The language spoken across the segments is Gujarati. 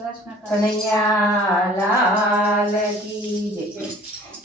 કનૈયા લાલ કી જય.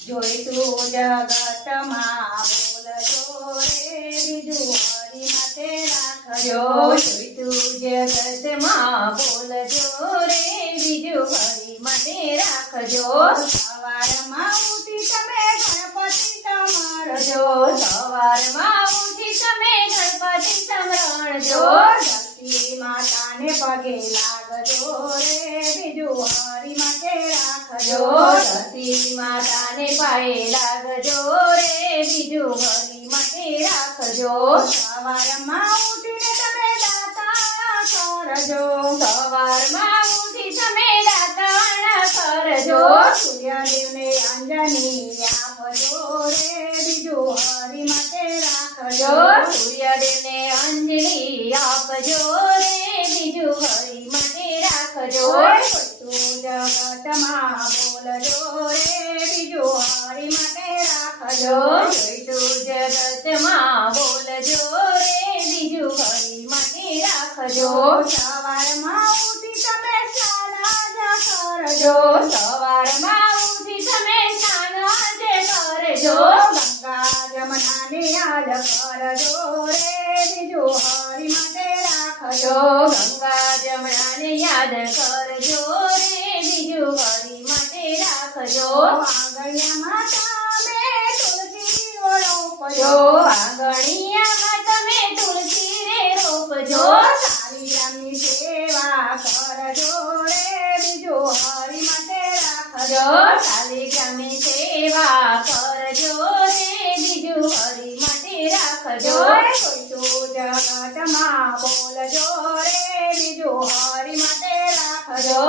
જોઈતું જગતમાં બોલજો રે બીજું હરી માટે રાખજો. જોઈતું જગતમાં બોલજો રે બીજું હરી માટે રાખજો. સવારમાં ઉઠી તમે ગણપતિ સમરજો. સવારમાં ઉઠી તમે ગણપતિ સમરણજો. લક્ષ્મી માતાને પગે લાગજો રે બીજું હરી માટે રાખજો. લક્ષ્મી માતાને પાયે લાગજો રે બીજું હરી માટે રાખજો. સવારમાં ઉઠીને તમે દાતાણ કરજો. સવારમાં ઉઠી તમે દાતાણ કરજો. સૂર્યદેવને અંજની આપજો રે બીજું હરી માટે રાખજો. સૂર્યદેવને અંજલિ આપજો રે બીજું હરી માટે રાખજો. તું જગતમાં બોલજો રે બીજું હરી માટે રાખજો. તું જગતમાં બોલજો રે બીજું હરી માટે રાખજો. સવારમાં ઉઠી તમે સ્નાન કરજો. સવારમાં ઉઠી તમે સ્નાન કરજો. ગંગા જમનાને યાદ કરજો રે બીજું હરી માટે રાખજો. ગંગા જમનાને યાદ કરજો રે બીજું હરી માટે રાખજો. આંગણિયામાં તમે તુલસી રોપજો. આંગણિયામાં તમે તુલસી રે રોપજો. શાલિગ્રામની સેવા કરજો રે બીજું હરી માટે રાખજો. શાલિગ્રામની સેવા કરજો રે બીજું હરી માટે રાખજો. તું જગતમાં બોલજો રે બીજું હરી માટે રાખજો.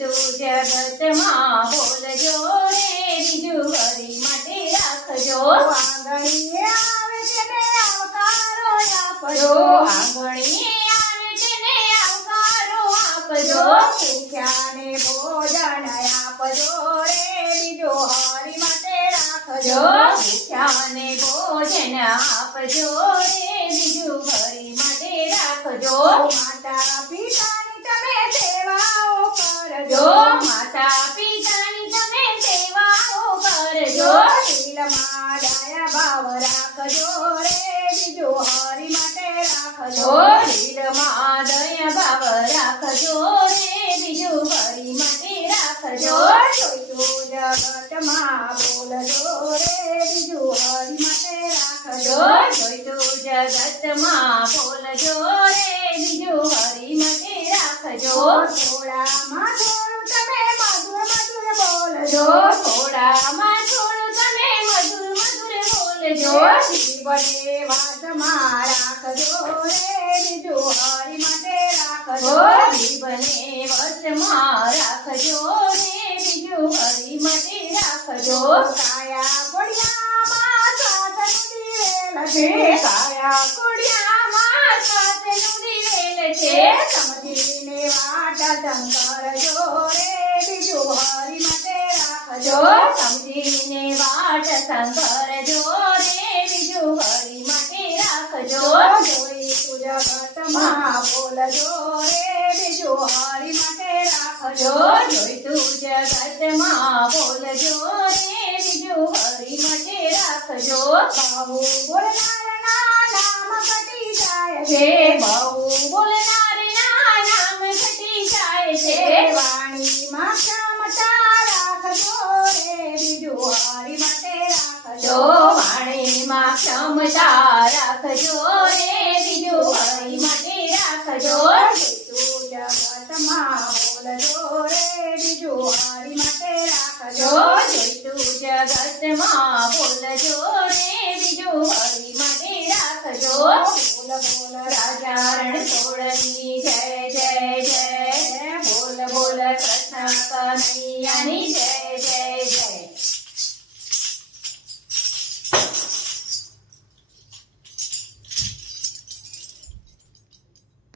તું જગતમાં બોલજો રે બીજું હરી માટે રાખજો. આંગણીએ આવે તેને આવકારો આપજો. આંગણીએ આવે તેને આવકારો આપજો. ભૂખ્યાને ભોજન આપજો રે બીજું હરી માટે રાખજો. ભૂખ્યાને ભોજન આપજો રે બીજું હરી માટે રાખજો. માતા પિતાની તમે સેવાઓ કરજો. માતા પિતાની તમે સેવાઓ કરજો. દિલમાં દયા ભાવ રાખજો રે બીજું હરી માટે રાખજો. દિલમાં દયા ભાવ રાખજો રે બીજું હરી માટે રાખજો. જોઈતું જગતમાં બોલજો રે બીજું હરી માટે રાખજો. જોઈતું જગતમાં બોલજો રે બીજું હરી માટે રાખજો. થોડામાં થોડું તમે મધુર મધુર બોલજો. થોડામાં થોડું તમે મધુર મધુર બોલજો. જીવને વાસમાં રાખજો રે બીજું હરી માટે રાખજો. જીવને વસમાં રાખજો રે બીજું હરી માટે રાખજો. કાયા કોડિયામાં સાસનું દિવેલ છે. કાયા કોડિયામાં સાસનું દિવેલ છે. સમજીને વાટ સંકરજો રે બીજું હરી માટે રાખજો. સમજીને વાટ સંકરજો રે બીજું હરી માટે રાખજો. જોઈતું જગતમાં બોલજો રે બીજું હરી માટે રાખજો. જોઈતું જગતમાં બોલજો રે બીજું હરી માટે રાખજો. બહુ બોલનારના નામ ઘટી જાય છે. બહુ બોલનારના નામ ઘટી જાય છે. વાણીમાં ક્ષમતા રાખજો રે બીજું હરી માટે રાખજો. વાણીમાં ક્ષમતા રાખજો રે બીજું હરી માટે રાખજો. તું જગતમાં બોલજો રે બીજું હરી માટે રાખજો. તું જગતમાં બોલજો રે બીજું હરી માટે રાખજો. બોલ બોલ રાજા રણછોડની જય જય જય. બોલ બોલ કૃષ્ણ કનૈયાની